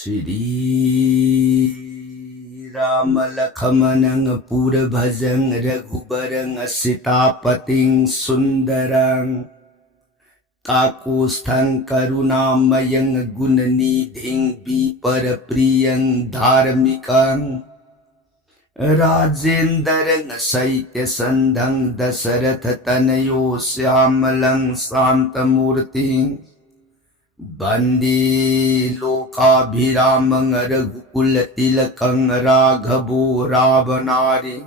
Sri Rama Lakhamanang Pura Bhajang Raghubarang Asitapating Sundarang Kakusthang Karunamayang Gunanidhing Biparapriyang Dharmikang Rajendarang Saitya Sandhang Dasaratha Tanayo Syamalang Santamurting Bandi Lokabhiramang Raghukullatilakang Raghavo Ravanari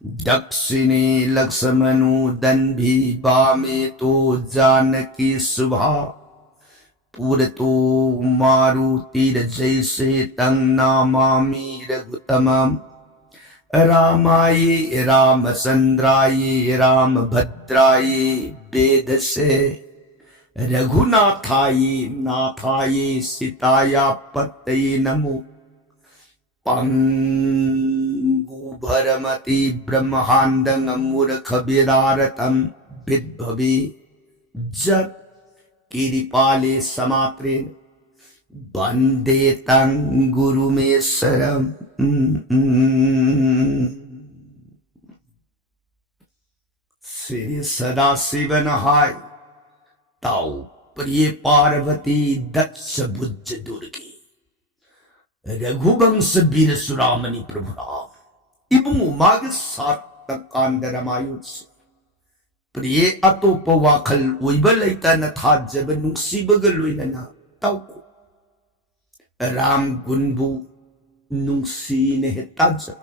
Dakshini Laksamanu Danbhi Bame To Janaki Subha Purato Maruti Jaise Tang Namami Raghutamam Ramaye Ramasandraye Ramabhadraye Vedase Raghunathaye Nathaye Sitaya Pattaye Namo Pangu Bharamati Brahmahandang Amurkha Vidaratam Vidbhavi Jat Kiripale Samatre Bande Tang Guru Mesaram Sri Sadasivanahai Tau Priye Parvati Datsha Bujja Durgi Raghubangsa Veera Suramani Prabhuram Ibung Umag Sarta Kandaramayuts Priye Atopa Wakal Uibalaita Nathajaba Nungsibagalwina Tauko Ram Gunbu Nungsi Nehetaja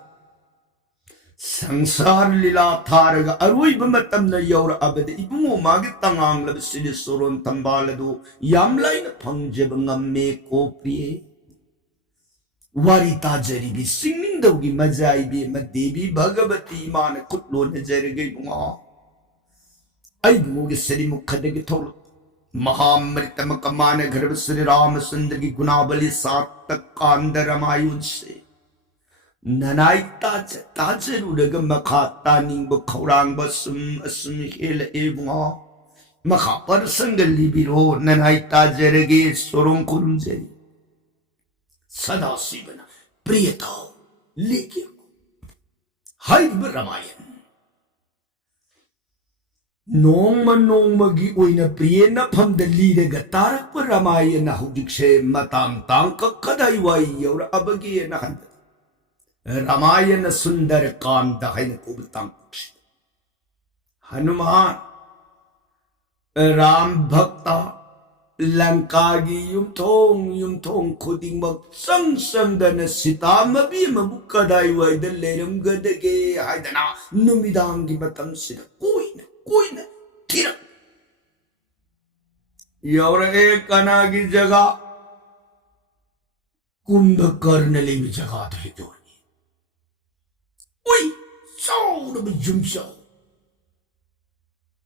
Sangsar Lila Taraga Arui Bamatamna Yaura Abad Ibumo Magitangang Labsili Soron Tambalado Yamlain Pangjabangam Me Kopri Warita Jaribi singing Dogi Majaibi Madevi Bhagavati Man Kutlo Najarigi Bunga Aibugi Serimu Kadagator Mahamrita Makamana Gravasri Ramasundri Gunabali Sata Kandaramayunse Nanai Tajaruraga Makata Nimbo Kaurang Basum Asum Hill Evma Makapar Sangalibiro Nanai Tajaragi Soron Kurunjay Sada Sivana Priyato Liki Haib Ramayan Nongma Gi Uina Priena Pam the Lidaga Tarak Ramayan Hudikse Matang Tanka Kadaiwai Yor Abagi and Hand Ramayana Sundar Kanta Hainakubutang Hanuman Ram Bhakta Lankagi Yumtong Kuding Mak Sang Sandana Sitama Bima Bukadaiwai the Ledum Gadage Haidana Numidangi Batam Sida Kuina Tira Yore Kanagi Jaga Kumbhakarnali Vijagat Hidoni Oi, so the jump show.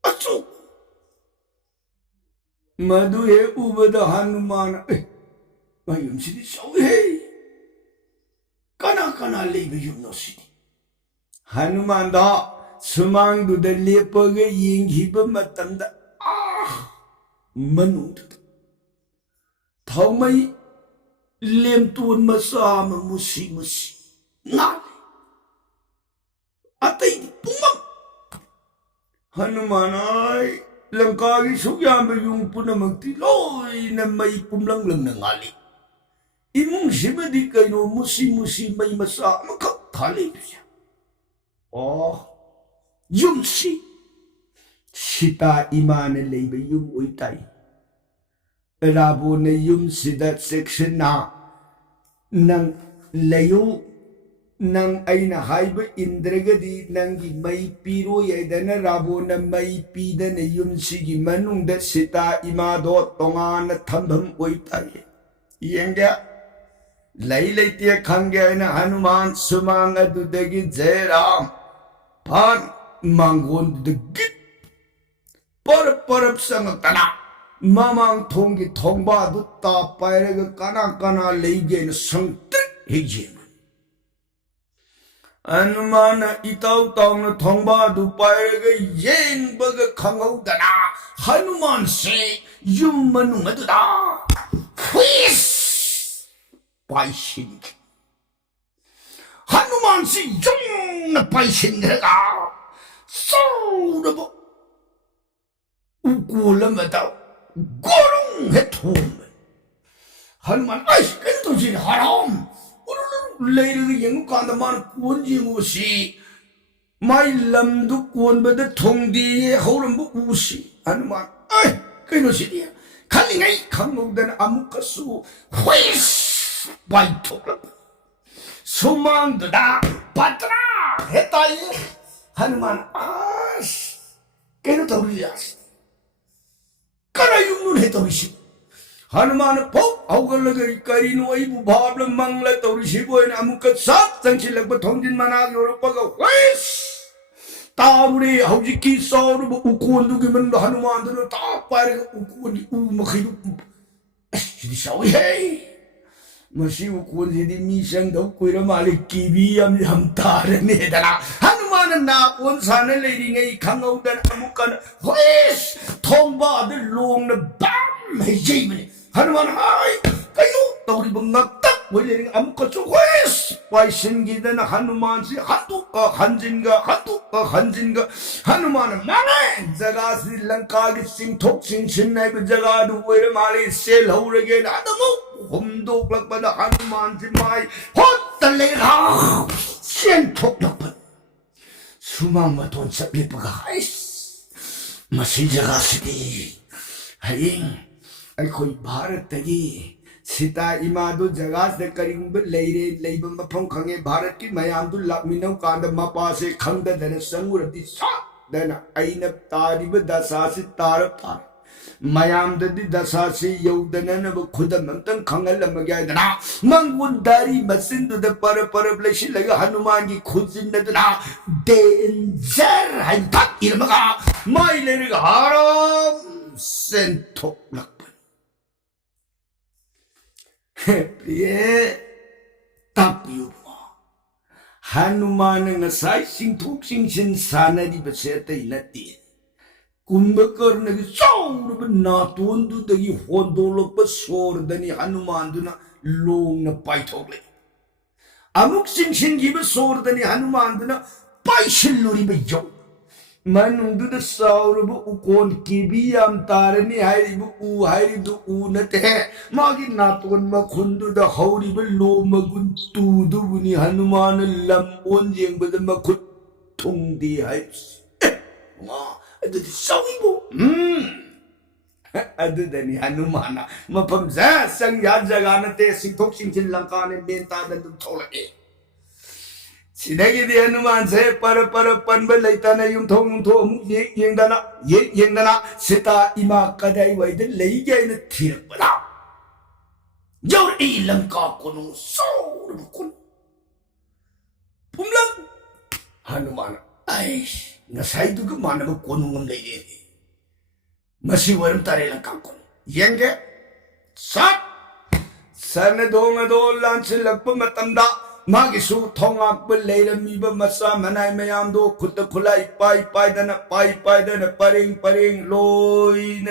A so Madu over the Hanuman. My young city so hey. Kana leave you no city. Hanuman da Sumang do the lepaga ying hiba matanda. Manut Tomai Lem tun masama musi. Not. Atay pumang Hanumanay Langkagi sugyamba yung punamagtiloy na may pumlanglang nangali. Imong siya di kayo musi may masa makaktalip siya. Oh, yung Sita imanalay ba yung uitay. Rabo na yung sidat section na ng layo Nang ay nahayba indragadi nang may piro yadana rabo na may pida na yun sige manung da sita imado tonga na tambam oitay. Iyangga laylay tiya kangga na Hanuman sumanga dudagi Jairam pan mangon dugit parap sang tana mamang tongi tongba dutta pairaga kana layge na sangtrik hijin Anumana itaw na thongba du paega yeng baga khangau-dana Hanuman se yung manung aduda Whis 빠이신기 하누만시 용나 빠이신들가 쏘르보 우골라마다 꼬롱해 톰 하누만 아이씨 그래도 하람 오늘 레이르 영국간다만 꾸원지무시 마이 람두 꾸원버드 통디에 허름부 우시 하누만 아이 그노시디야 칼링아이 강목된 아무것수 회스 바이토라 소망도다 받더라 했다이 하누만 아씨 그래도 우리야시 까라 육눈 해도리시 하누만 복 아우걸러게 까리노 이부 밥을 망라 떠오르시고 아무것 싹장실력부 통진만하게 오르빠가 회스 따브리 하우지키 싸우르고 우쿠원두기면 하누만들은 딱 빠르게 우쿠원이 우마키도 시디 샤오헤이 마시 우쿠원시디 미생도 없고 이런 말이 기비염염 따르네다라 하누만은 나쁜 산을 내리게 강하우단 아무까나 회스 통바들 롱는 밤 해제이머니 하누만 하이 까이노 떠우리 벙낙딱 원래는 아무것도 회스 와이신기는 하누만시 한두가 한진가 한두가 한진가 하누만은 망해 자가 스리랑카기 싱톡싱 신나이브 자가도 왜 말이 셀하우르게 나도모 홈독락바다 하누만시 마이 헛달래가 센톡락바 수망마 돈사 빌버가 아이스 마시 자가 스리 하잉 아이코이 바르뜨기 시타 이마도 जगह करीब लेरे लेब मफम खंगे भारत की मयामदु लामिनो कांद मपासे खंग दन संगुरति सा दन आइन तारिब दसासी तार पार मयामदि दसासी यौदनन ब खुदम तन खंगल मगयदना मंगुदारी मसिंदु the पर ब्लेशी लग हनुमान की खुजिनदना डेंजर हाइ तक इरमगा माइलेर हारम सेंटोक लक प्रिय तापियो हनुमान नसाई सिंथोक सिंसिन सानरी बसेते नती कुंभकर्ण की चौरब नातोंदुदगी होंदोलप सोरदनी हनुमान दुना लोंग न पाइथोगले अमुक सिंसिन गिब सोरदनी हनुमान दुना पाइशिल्लोरी बयो मनुंदुद साउरब उकोन किबियाम तारनी हाइरिबु उ हाइरिदु उ नते मागी नातोन मखुंदुद हौरिब लोमगुन तुदुबुनी हनुमान लम ओन जेंबद मखुत थुंदी हाइस मा अदुदि साउइबु अदुदनी हनुमान मफम जा संया जगा नते सिंथोक सिंचिन लंका ने मेंता दन थोलके सिनेगी हनुमान से पर पनब लेताना यूंथों येंदना सीता इमा कदाई वैद लेगे थीरपदा जौर ई लंका कोनु सौर कुन पुमलम हनुमान आइश नसाइदुग मानब कोनुगम लेगे मसी वरम तारे लंका कोन येंगे सात सन दोंग दो लांच लप मतंदा मागिसु थोंगाक लेरमीब मसा मनाय मयामदो खुद खुलाई पाइदन परेंग लोइन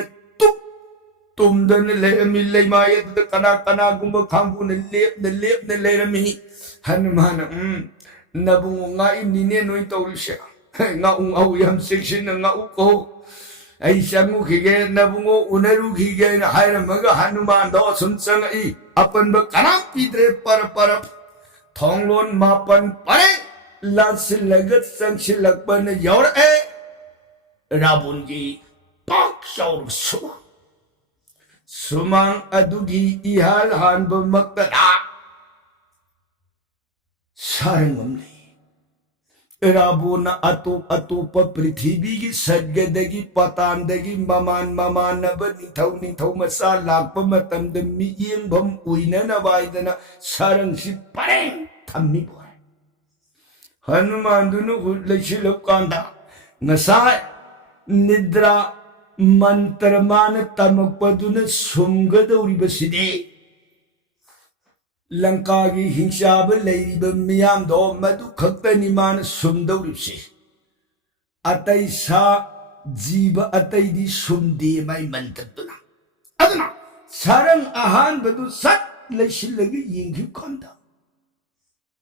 तुमदन लेरमी लेमायद कना कना गुंब खांबुन लेपन लेरमी हनुमान नबुंग ngai nine noi tawrisha nga ung au yam section nga uko ai sangu khige nabungo unaru khige na hairamaga hanuman do sunsang I apan ba kanam pidre par थोंगलोन मापन परे लासिलगत संचिलकपन यौर राबुन की पाक सौर सुमांग अदुगी इहाल हानब मक्तरा सारंगमने राबुन अतोप पृथ्वी की सजगदगी पतांदगी ममान निथौ मसा लाप मतमद मियेंभम उइनना वाइदना सारंगसि परें थम्मी बोय हनुमान दुनु लैसिलब कांदा ngसाय निद्रा मंत्रमान तमकपदुन सुमगदौरिबसिदे लंका की हिंसाब लेरिब मियाम दो मधु खक्तनी मान सुमदौरिबसे अतै सा जीव अतै दी सुमदे माई मंत्रदुना अदना सारंग आहान बदु सत लेशिलगे यिंगी कंदा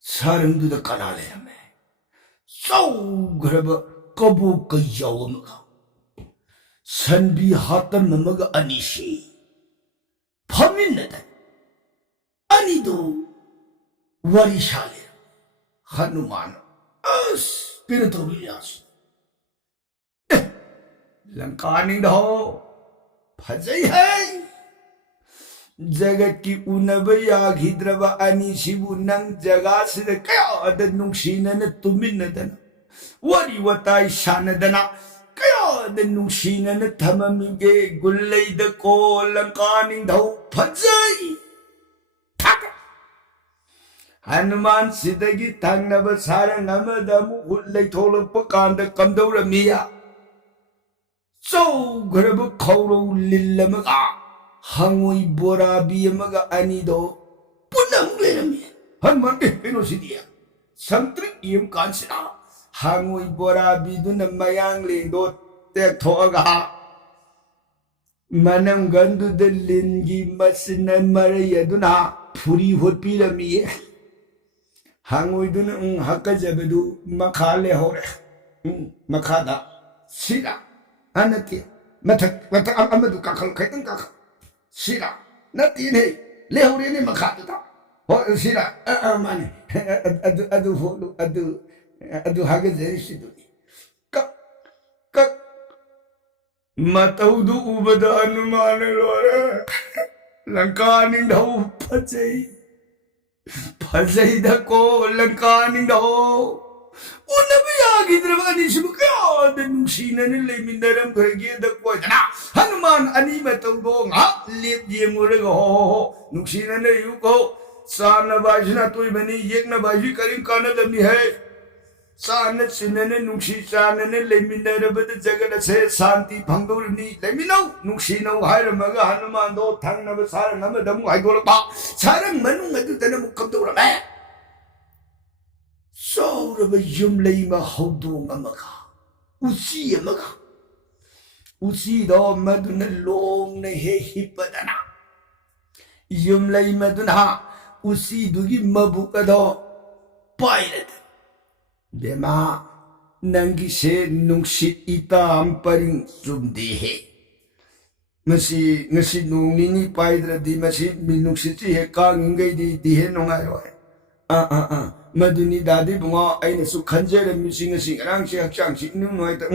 सारंगदुदा कना लेरमे सौग्रब कबो कयवमगा संबी हातम नमगा अनिशी फमिनदा अनिदो वरिशाले हनुमान अस पिरतोरियास लंकानिंग दो फजई है जगत की उनबया घिद्रबा अनिशिबु नंग जगा सिद कयाद नुंगशीनन तुमिनदन वरी वताई शानदना कयाद नुंगशीनन थममिगे गुल्लैद को लंकानिंग दो फजई हनुमान सिदगी थांगनब सारंग अमदा मुहुल लैथोलप कांद कमदौरमिया चौग्रब खौरौ लिल्लमगा हंगोई बोराबी अमगा अनिदो पुनंग लेरमी हनुमान केनो सिदिया संत्रिक यम कांसिना हंगोई बोराबी दुन मयांग लेदो तेक थोगा मनम गंदु द लिनगी मसनन मरयदुना फुरी होतपीरमी हंगोइदुन हकजबदु मखाले होरे मखादा सिरा अनति मथक अमदु काखल खैतन काख सिरा नतीने लेहोरेने मखादा हो सिरा माने अदु होलु अदु हगजेसिदुनी क क मतौदु उबद हनुमान लोरे लंकानि धौ फजई फजई दको लंकानि धौ उनबया गिद्रबानी सुबका दनुशीनन लेमिनरम घरगे दको जना हनुमान अनि मतौदो nga लेप जेमुरगो नुशीनन युको सान बाजना तोय बनी येकना बाजी करिम कानदमी है सान सिनन नुशी चानन लेमिनरबद जगत से शांति फंगदौरनी लेमिनौ नुशीनौ हायरमगा हनुमान दो थांगनब सारंग अमदम हायदोलपा सारंग मनुंग अदुदन मुकमदौरमे सौरब युमलेमा हौदोंग अमगा उसी अमगा उसी दो मदुन लोंग ने हे हिपदना युमलई मदुना उसी दुगी मबुकदो पायरद बेमा नंगी से नुंगसित इताम परिंग चुमदे हे मसी ngasi nungni paidra masi नुंगसित हे कांगै दी हे नोंगायो मदुनी दादी बुंगा आइना सु खंजेर मिसिंग सिंग रंग से हक्चांग सि नुंगै त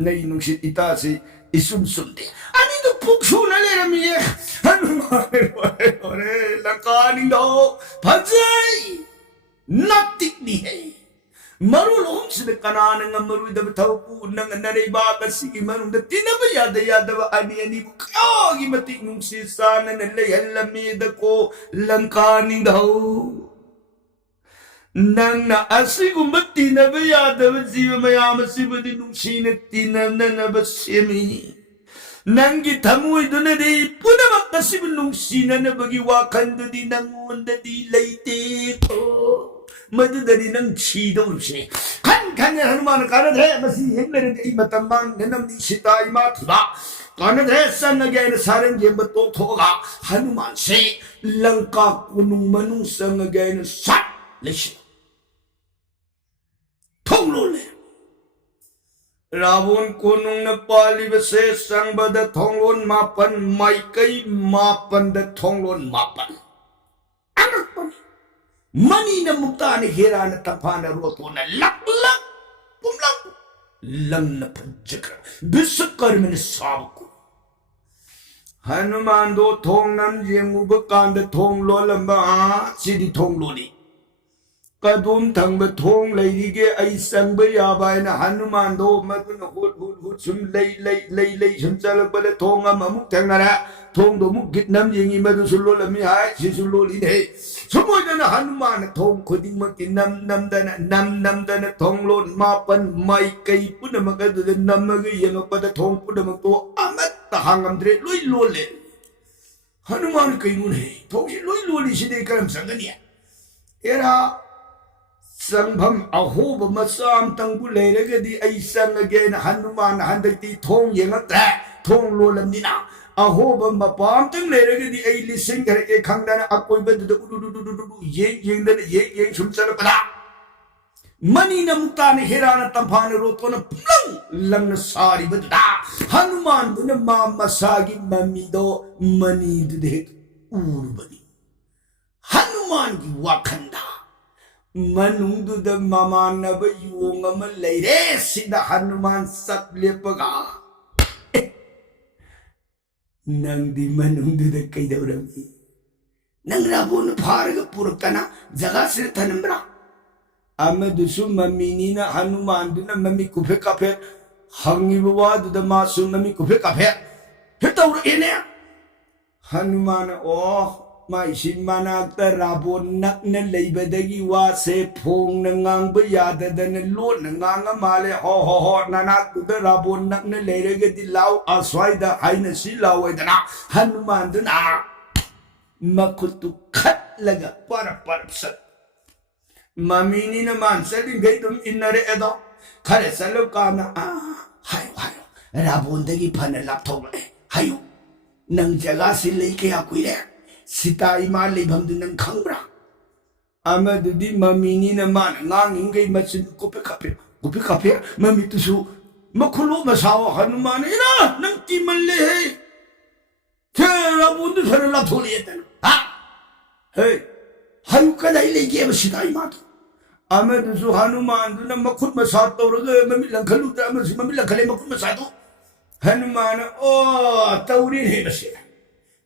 nei नुंगसित इता से इसुम सुमदे अनि तो पुक्सु न लेरमी ये हनुमान ओरे लंकानि दो फजई नतिकनी है मरुलोम सिद कनान ngमरुइ दब थौपु नंग नरेबा कसिगी मरुंग द तिनब यादव अनि अनि बुकागी मतिक नुंगसि सानन लेहलमी द को लंकानि दौ नंगना असिगुम तिनब यादव जीव मयाम सिबदि नुंगसिन तिनननब सेमी नंगी थमुइदुनदि पुनमक कसिब नुंगसिननबगी वाखंददि नंगोंददि लेते को मदुदरी नंग छीदौरुसने खन हनुमान कानदे मसी हेमलरदि मतमंग ननमदि सीता इमा थुदा कानदे सनगेन सारंग जेब तोथोगा हनुमान से लंका कुनुंग मनु संगेन सट लेश थोंगलोले रावण कुनुंग न पालिब से संबद थोंगलोन मापन माइकई मापन द थोंगलोन मापन मनी न मुक्ता ने हेरा न तफा न रोतो न लक लक पुमलक लंग न पंचकर विश्वकर्म ने सावको हनुमान दो थोंग नम जेंगुब कांद थोंग लोलंबा सिदी थोंग लोली कदुम थंग थोंग लेरिगे आई संग याबाय न हनुमान दो मगन हुट सुम लई सुम चलबले थोंग अमुक थंगरा थोंग दो मुक गितनम जेंगी मदु सुलोलमी हाय सिसुलोली ने सुमोदन हनुमान थोंग खुदिंग मक नम दन थोंग लोन मापन माई कई पुनमक अदुद नमग यंगपद थोंग पुनमक तो अमत हांगमद्रे लोई लोले हनुमान कईमुन है थोंग सि लोई लोली सिदे करम संगनिया era संभम अहोब मसाम तंगु लेरगदि I संगेन Hanuman हंदती थोंग यंगत्रे थोंग लोलमनिना ahoba mapam tang leragadi ay lising kare e khangdana akoiba du du yeng dana yeng sum chala pada mani na mutane herana tampana rotona pulang lang na sari bada hanuman du na masagi mami do mani du de urbani hanuman gi wakanda manung du da mamana ba yuong ama leire sida hanuman sat lepaga nang di manung du da kaidawrami nang rabon pharaga puraktana jaga sir thanambra amadusu mamini na hanuman du na mami kufe kafe hangi bawa du da masu mami kufe kafe hetawra ene hanuman oh mai sin manakta rabon nak na leibadagi wa se phong na ngang ba yada da na lo na ngang male ho nanak du da rabon nak na leiraga di law aswai da aina si law da na hanuman du na makutu khat laga para sat mamini na man salin gai dum inare edo khare salo kana hayo rabon dagi phana lapthok le hayo nang jaga si lei ke akuire sita ima leibam du nang khangbra amadu di mamini na man nganging gai machin kupe kape mami tu su makhulu masawa hanuman ina nang timal le he the rabon du thara lapthok le tan ha hey hayo kadai le ge sita ima tu amadu su hanuman du na makhut masat tawraga mami langkhalu ta amasi mami langkhale makhut masatu hanuman oh tawri he base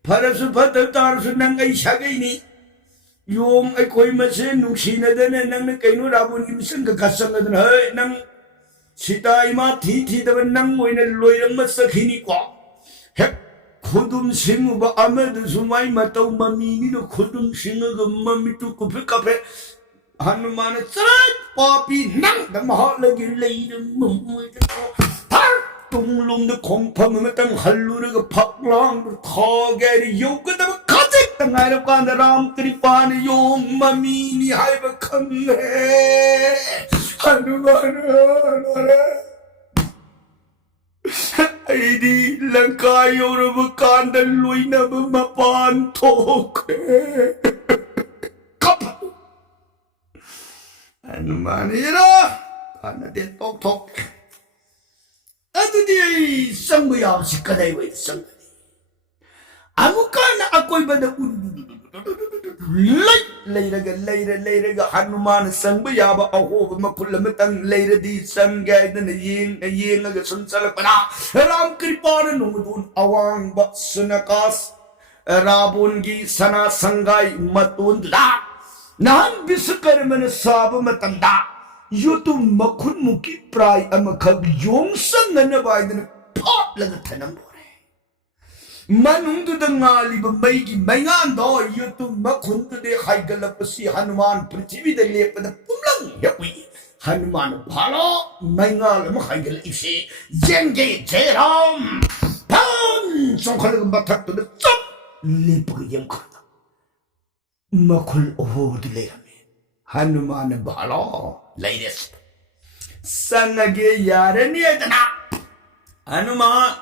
Parasu pata tarasu nang ay sagay ni yung ay koy masin nung sinadana nang kaino rabon ni misang kakasang na hay nang sita ima thi daban nang moy na loyrang masakhini ko hek khudum singu ba amad sumay mataw mamini no khudum singu ga mamitu ko kape hanuman sarat papi nang da mahalagi layram mamoy tung the compam matang haluraga paklang khogeri yogada kajek tangai kan ram kripan yong mamini haiba khange hanuman aidi lanka yorub kan da luina mapan thok kap hanuman ira kana de tok aduh sanggup ya si kadai wei sanggup amukan aku ibadah leiraga hanuman sanggup ya ba aku makul metang leira di sanggai dan yeng aga sunsal pada ram kripan nungdun awang ba sunakas rabun gi sana sanggai matun da nan bisakar mana sab matang da YouTube makun muki prai amakag yung sang na nabayad na pop lang at tanang bore. Manung do da ngali ba may nga ando YouTube makun do de hay galap si Hanuman prithvi da lepa da pumlang yawi. Hanuman palo may nga lam hay galap isi yenge jeram pan song kalagang batak to da chop lepa ka yung kata. Makul oho do lerami. Hanuman balo. Ladies, sangage yaran yedana. Hanuman,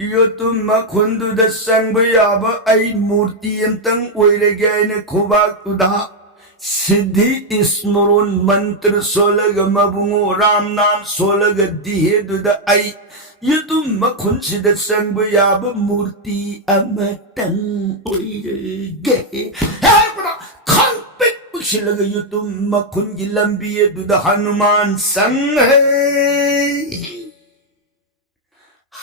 iyo tum makundu da sangbaya ay murti entang oiragay na kubak tuda. Siddhi ismurun mantra solaga mabungo ram nam solaga dihe duda ay. Iyo tum makunsi da sangbaya murti amatang oiragay. Hey, silaga YouTube makun gilambiye duda Hanuman sanghay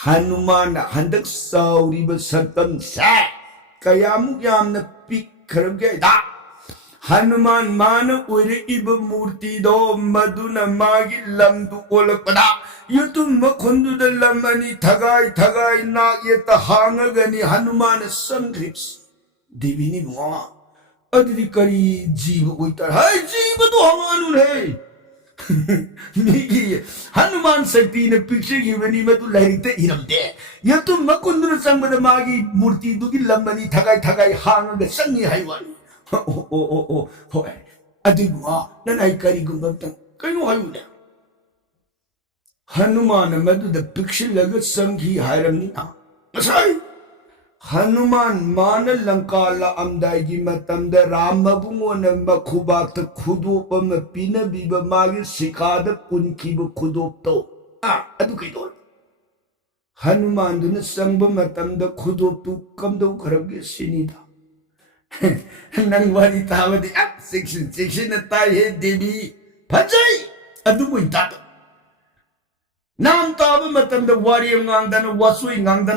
Hanuman handak sauri basatam sa kaya mo yam na pikharab gaya da Hanuman mana uri iba murti do maduna magi lamdu olak pada YouTube makun duda lamani tagay na yeta hangagani Hanuman sangrips divini mga adidi kari jiva koi tar hai jiva to hanganun hai migi Hanuman sakti na picture gi bani ma tu lahirite iramde ya tu makundura sangbada magi murti dugi lambani thagai hanga sangi haiwan ho adiwa nanai kari gumbam kaino hayuna Hanuman madu da picture laga sangi hairamni na masai Hanuman मान लंका लामदाई मतमद राम मबुंगोन मखुबात खुदोप पीनबीब मागी सिखाद पुनखीब खुदोपतो अदु कइदो हनुमान दुन संग मतमद खुदोपतु कमदौ खरबगे सिनीदा नंग वारी तावदी section ताई हे देवी फजई अदु मुइता नाम ताब मतमद वारी ngang wasui ngang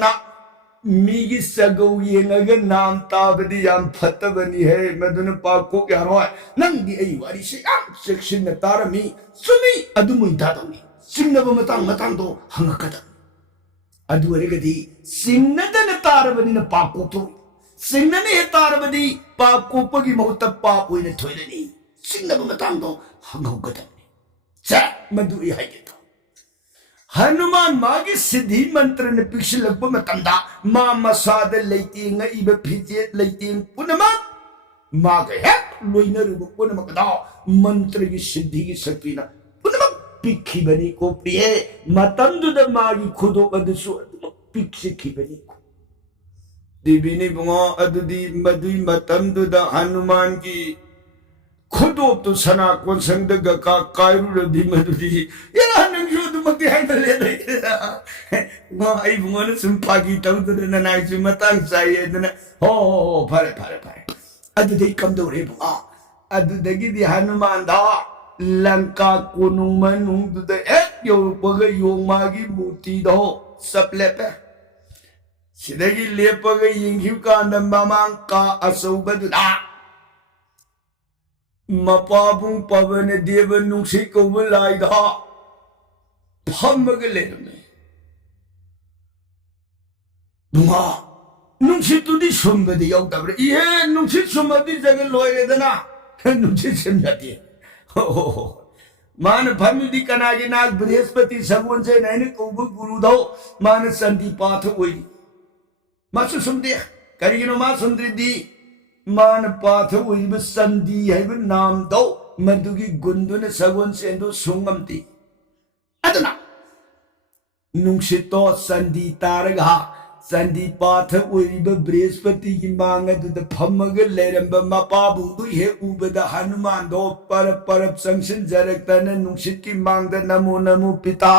मीगी सगौ येंगग नाम ताबदी याम फतबनी है मदुन पाको यारोय नंगी ऐ वारी से याम सेक्शन न तारमी सुमी अदुमुई दादमी सिंगनब मतंग दो हंगकद अदु अरेगदी सिंगनदन तारबनी न पाको तो सिंगनने हे तारबदी पाको पगी बहुत पाप होइने थोइदनी सिंगनब मतंग दो हंगकद सा मदु ई हाइगे हनुमान मागी सिद्धि मंत्र ने पिछलप मा मसाद लेतिंग इब फिजे लेतिंग पुनमा मागे है लोइनरुब पुनमा दा मंत्र की सिद्धि की शक्ति ना पुनमा पिखी बनी को प्रिय मतंदुद मागी खुदो अदसु पिखी बनी को दिबिनी बुंगो अदुदी मदुई मतंदुद हनुमान की खुदोप तो सना कौन संग का कायरू रदी मदुदी यार नंजो दुमती है ले ले मा आई बुंगन सुंपागी तौदन नाइ सु मतंग साये दन हो फरे अदुदे कमदोरे बुआ अदुदगी दि हनुमान दा लंका कोनु मनु दुद एक यो पग योमागी मूर्ति दो सपलेपे सिदगी लेपग यिंगिउ कांद ममांग का असौबदुदा मपाबुं पवन देव नुंसी कौब लाइदा फमग लेरमे दुआ नुंसी तुदी सुमबदी याउदब्रे इहे नुंसी सुमबदी जगह लोयरेदना नुंसी सुमबदी हो मान फमिदी कनागी नाग बृहस्पति सगुन से नैने कौब गुरुदौ मान संधि पाथ ओई मासु सुमदे करिगिनो मा सुमद्रिदी मान पाथ उइब संधि है नाम दो मधुगी गुंदुन सगुन सेंदु सुंगमती अदना नुंसितो संधि तारगा संधि पाथ उइब बृहस्पति की मांग दुद फमग लेरंब मपाबुदु हे उबद हनुमान दो पर संसन जरक्तन नुंसित की मांग द नमो नमो पिता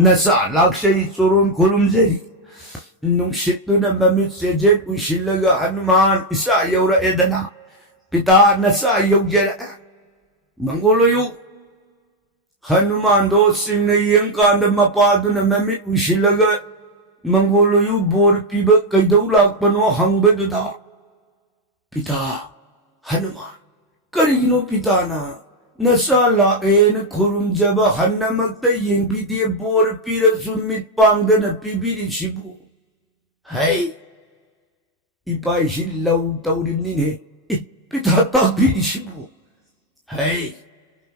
नसा लाक्षई चोरुन खुरुमजरी नुंसितुन ममित से जे उशिलगा हनुमान इसा यौरा एदना पिता नसा यौजर मंगोलोयु हनुमान दो सिंह यंकांद मपादुन ममित उशिलगा मंगोलोयु बोर पीब कैदौ लाकपनो हंगबदुदा पिता हनुमान करिनो पिताना नसा लाएन खुरुम जब हन्नमक्त यंगबिदे बोर पीर सुमित पांगदन पीबिरि शिबु है इपाइसी लौ तौरिमनी ने पिता ताकबिरिसिबु है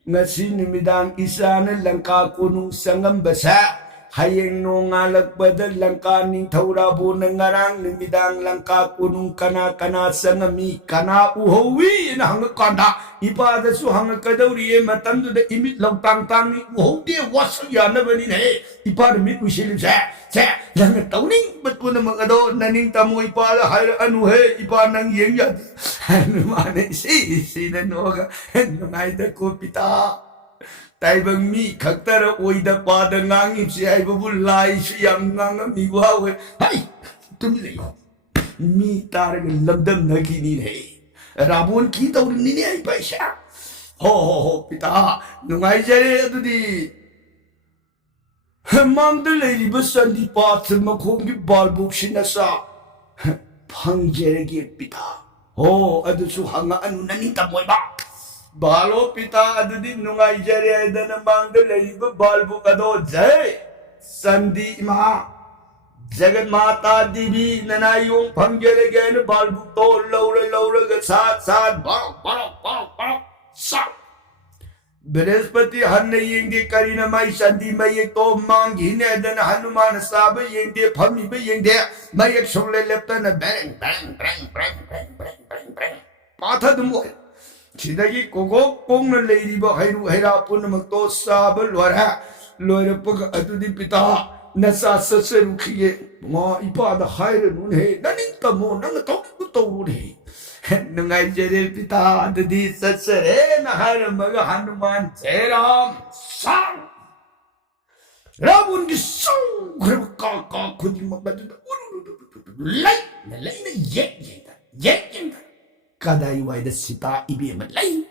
ngasi nimidang isana langka kunu sangam basa hayeng no ngalakbada langka ning thaurabu nangarang nimidang langka kunu kana sangami kana uhowi na hangkanda ipada su hangkadauri matamdu da imit longtang tang ni uhode wasu yana bani ne ipar mit usilim sa lang tauning betuna magado naning tamu ipada hay anu he ipa nang yeng ya mane si na noga ngai da ko pita ताइबंग मी खक्तर ओइदा पाद ngangi si ai babu lai si yang nganga mi wawe hai तुम ले मी तार लबदम नगीनी है रावण की तौरनी ने आई पैसा हो पिता नुंगाई जरे अदुदी मांगद लेरिब संदि पाथ मखोंगी बालबुक सिनसा फंगजेरगे पिता हो अदुसु हंगा अनु ननी तमोइबा बालो पिता अदुदी नुंगाई जरे अदन मांगद लेरिब बालबुक अदो जय संदि मा जगत माता देवी ननायों फंगजेरगे न बालबुक तो लौरे साथ बारो सा बृहस्पति हन येंगे करीना माई संधि मई तो मांगी ने दन हनुमान साब येंगे फमी बे येंगे मई सोले लेप्तन बैंग पाथा दुमो सिदगी कोगो कोंग न लेरिबो हैरु हैरा पुन मक्तो साब लोरा लोरपग अतुदि पिता नसा ससरुखिए मा इपादा हायरनुने ननिंग तमो नंग तौरुने नंगाई जेरे पिता ददी ससरे नहारमग हनुमान जय राम सांग रावण की सांग का खुदी मबद लाई न ये कदाई वाइद सीता इबे में लाई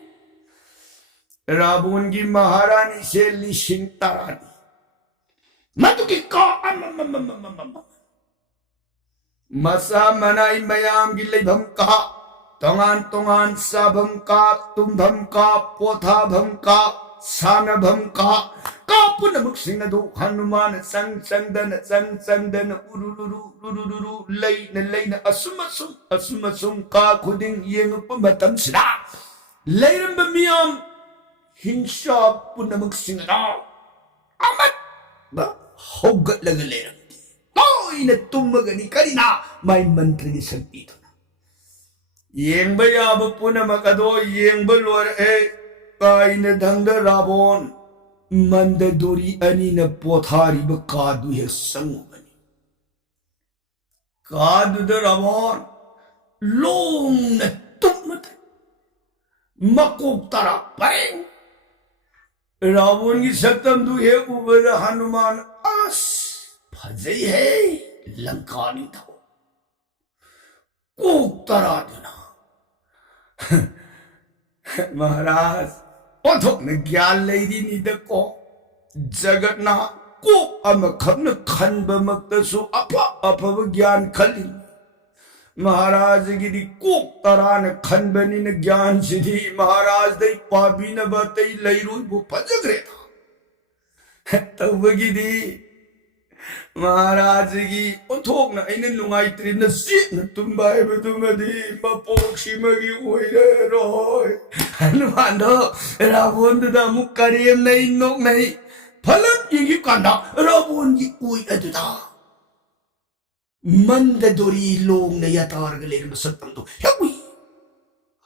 रावण की महारानी से लिशिंग तारानी मधुकी का मसा मनाई मयाम की लेभम का तोंगान तोंगान साभम का तुम्भम का पोथाभम का सानभम का पुनमुख सिंह दो हनुमान संग संगदन उरुरुरु लैन असुम का खुदिंग येंग मतम सिरा लैरम बमियाम हिंसा पुनमुख सिंह दा अमत होगलग लेरम तोइने तुमगनी करिना माय मंत्र की शक्ति तो येंग याब पुनमक अदो येंग लोर ए काइन धंग रावण मंद दोरी अनि न पोथारी कादु हे संगुबनी कादु द रावण लोंग न तुमत मकोक तरा परेंग रावण की सप्तम दु हे उबर हनुमान आस फजई है लंका नहीं था कोक तरा देना महाराज ओथोक न ज्ञान लेदी निद को जगत ना को खन खनबमक्तसु अफब ज्ञान खली महाराज गिरी को तरान खनबनी न ज्ञान सिधि महाराज दई पाबी न बतई लैरु वो फजगरे था तब गिरी महाराज की ओथोक न इन नुंगाई त्रिन सीन तुम्बाई बदुमदी मपोक्षी मगी ओइरे रोय हनुमान दो रावण दा मुकरियम नहीं नोक नहीं फलम यगी कांदा रावण की ओइ अदुदा मंद दोरी लोग ने यतार गले में सत्तम तो हेवी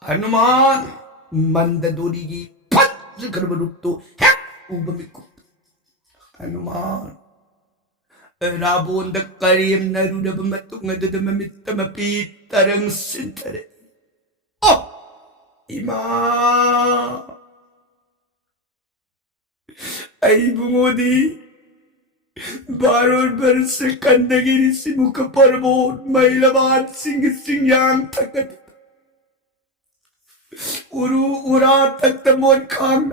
हनुमान मंद दोरी की फज करबरुप तो हे उबमिकु हनुमान रावण द करियम नरुडब मतुंग द ममित्तम पी तरंग सिंतरे ओ इमा आई बुमोदी बारोर बरस कंदगिरी सिमुख परमोद महिलाबाद सिंह सिंह थकत उरु उरा तक मोन खान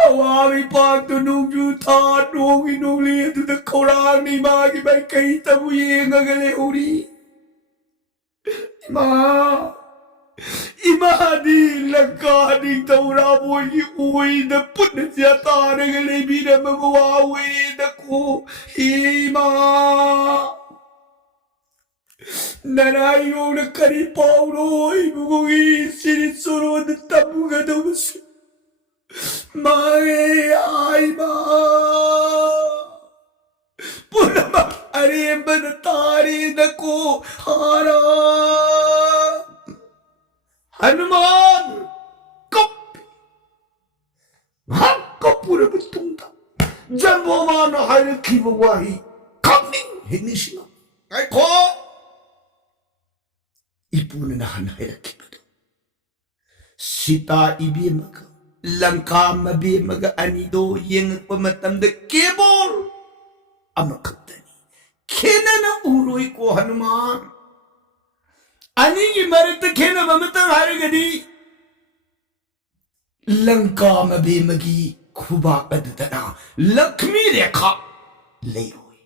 अवावी पाक तो नूजू था नोगी नोगली तो द कोरांग नहीं मागी भाई कहीं तब ये गगले उरी इमादी लंकानी तौरा बोई ओई द पुण्य ज्यातार गले भी रमगवा हुए द को इमा नरायो न करी पाउरो इबुगी सिरि सुरो द तबुगा दवस मागे आई मा पुनमा अरे बद तारी द को हारा हनुमान कप कपूर बतुंदा जंबोमान हर खिबवाही कमिंग हिनिशिना आई को इपुन नहन है खिबद सीता इबी मग लंका मबी मग अनिदो यंग पमतम द केबल अमखतनी खेनन उरोई को हनुमान अनि की मरत खेन ममता हारे गदी लंका मबी मगी खुबा अदतना लक्ष्मी रेखा ले रोई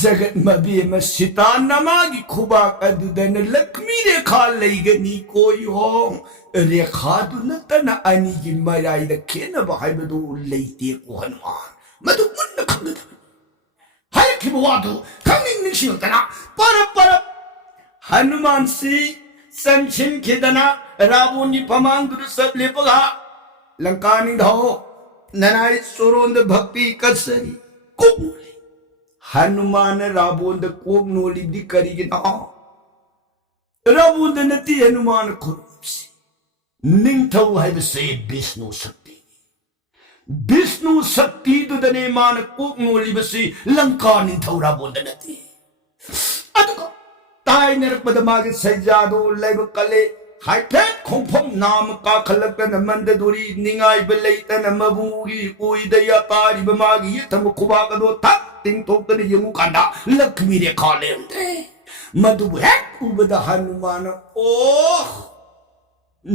जगत मबी म सीता नमागी खुबा अददन लक्ष्मी रेखा ले गनी कोई हो रेखा दुनतन अनि की मराई द खेन बहाइबदो लेते को हनुमान मधु मुन्न खंगद हाय खिबवादो खंगिंग निशितना पर हनुमान सी संचिन खिदना रावण की पमान दुर सब लेपगा लंका निधाओ ननाई सोरोंद भक्ति कसरी कोमोली हनुमान रावण द कोम नोली दी करी गिना रावण द नती हनुमान खुरुसी निंथौ है से विष्णु शक्ति विष्णु शक्ति दुदने मान कोक नोलिबसी लंका निंथौराबोंद नती अदुको ताई नरकपद मागे सैजादो लेब कले हाइफेट खोंफम नाम का खलकन मंद दुरी निंगाई बलैतन मबुगी उइदया तारिब मागी थम खुबाकदो थक तिंग तोकन यमु कांदा लक्ष्मी रेखा लेमते मधु हेक उबद हनुमान ओह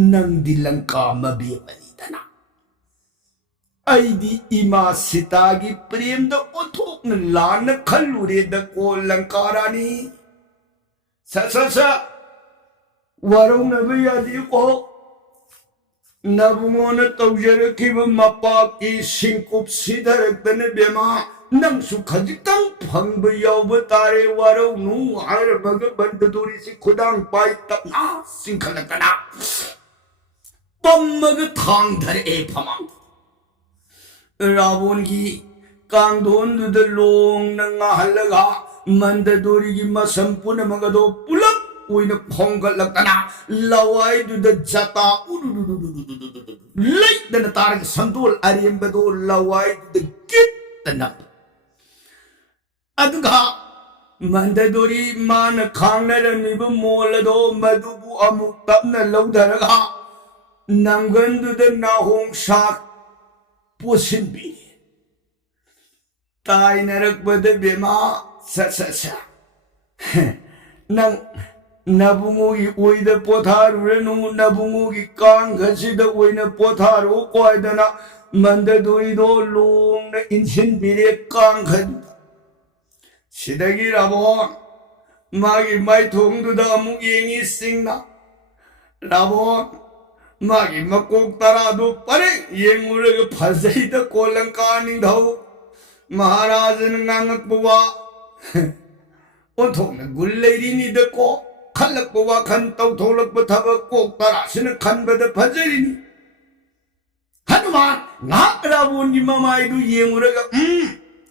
नंदी लंका मबी बनीतना आईदी इमा सीता की प्रेम द ओथोकन लान खलुरे द को लंकारानी सा वरुण नबी को नबुमोन तौजरखिब मपा की सिंकुप सिधरतन बेमा नंसु खजितंग फंग याव तारे वरुनु हार बग बंद दूरी से खुदांग पाई तपना सिंखलतना पम्मग थांग धर ए फमांग रावण की कांगदोन दुद लोंग नंगा हलगा मंद दूरी की मसम पुन मगदो पुलक ओइन खोंगलकना लवाई दुद जता लैदन तारग संतोल अरियंबदो लवाई दुद गितना अदगा मंददोरी मान खांगनरनिब मोलदो मधुबु अमुक तपन लौधरगा नंगन दुद नाहोंग शाक पोसिनबी ताई नरकबद बेमा सा नंग नबुंगोगी ओइद पोथारुरनु नबुंगोगी कांगसिद ओइना पोथारो कोइदना मंददोइदो लोंग इंसिन बिरे कांगन सिदगी रावण मागी माइथोंगदुदा अमुक येंगी सिंगना रावण मागी मकोक तरादो परे येंगुरग फजैद कोलंका निंधौ महाराज नंगक बुवा ओथोंग गुल्लेरी निदको खलक बुवा खन तौथोलक बथब कोक तरासिन खनबद फजरिनी हनुमान नाक रावण की ममाइदु येंगुरग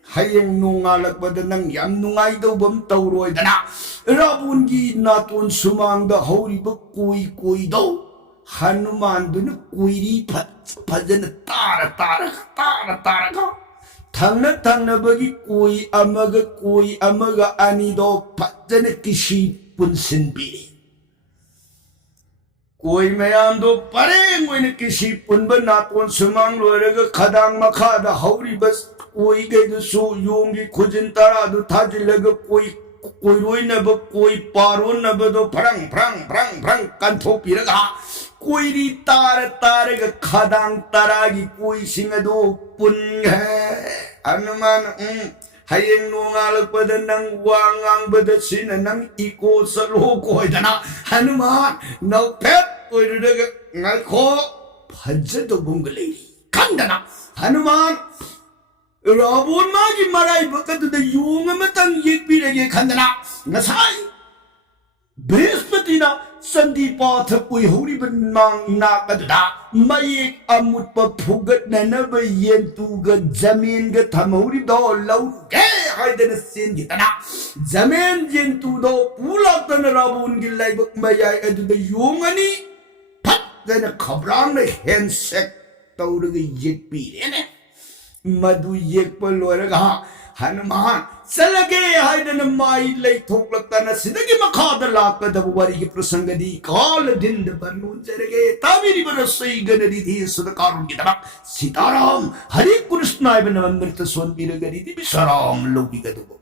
हयेंग नोंगालकबद नंग याम नुंगाइदौबम तौरोइदना रावण की नातोन सुमांग द हौरिब कोई कोई दौ हनुमान दुन कोइरी फजन तार तार थंगन थंगनबगी कोई अमग अनिदो फजन किसी पुनसिनबीरी कोई मयाम दो परे मोइन किसी पुनब नातोन सुमांग लोरग खदांग मखाद हौरिबस कोई गैदसु योंगी खुजिन तरा दु थाजिलग कोई रोइनब कोई पारोनबदो फ्रंग कंथोपिरगा कोई तार खदांग तरागी कोई सिंगदो पुन है हनुमान हयेंग नोंगालकपद नंग वांगांगबद सिन नंग इको सलो कोइदना हनुमान नौफेट ओइरग ngaiखो फजदो बुंगलेरी खंदना हनुमान रावण मागी मराई बकद योंग मतंग येपिरगे खंदना ngасai बृहस्पतिना संदीपाथ उइहौरिब नांग नाकददा मयेक अमुतप फुगतननब येंतुग जमीन ग थमौरिदो लौगे हाइदन सेनगितना जमीन येंतुदो पुलातन रावण गी लाइबक मयाय अदुद योंगनी फटदन खबरांग हैंडशेक तौरग येकपिरेने मधु येकप लोरगा हनुमान चलगे हाइदन माई लैथोक्लक्तन सिदगी मखाद लाकदब वरिगी प्रसंगदी काल दिंद बरनु जरगे ताबिरी बरसई गनरिधि सुदकारुन गिदबक सीताराम हरि कृष्णाय बनमृत सोन बिरगरिधि विश्राम लोगी गदुबो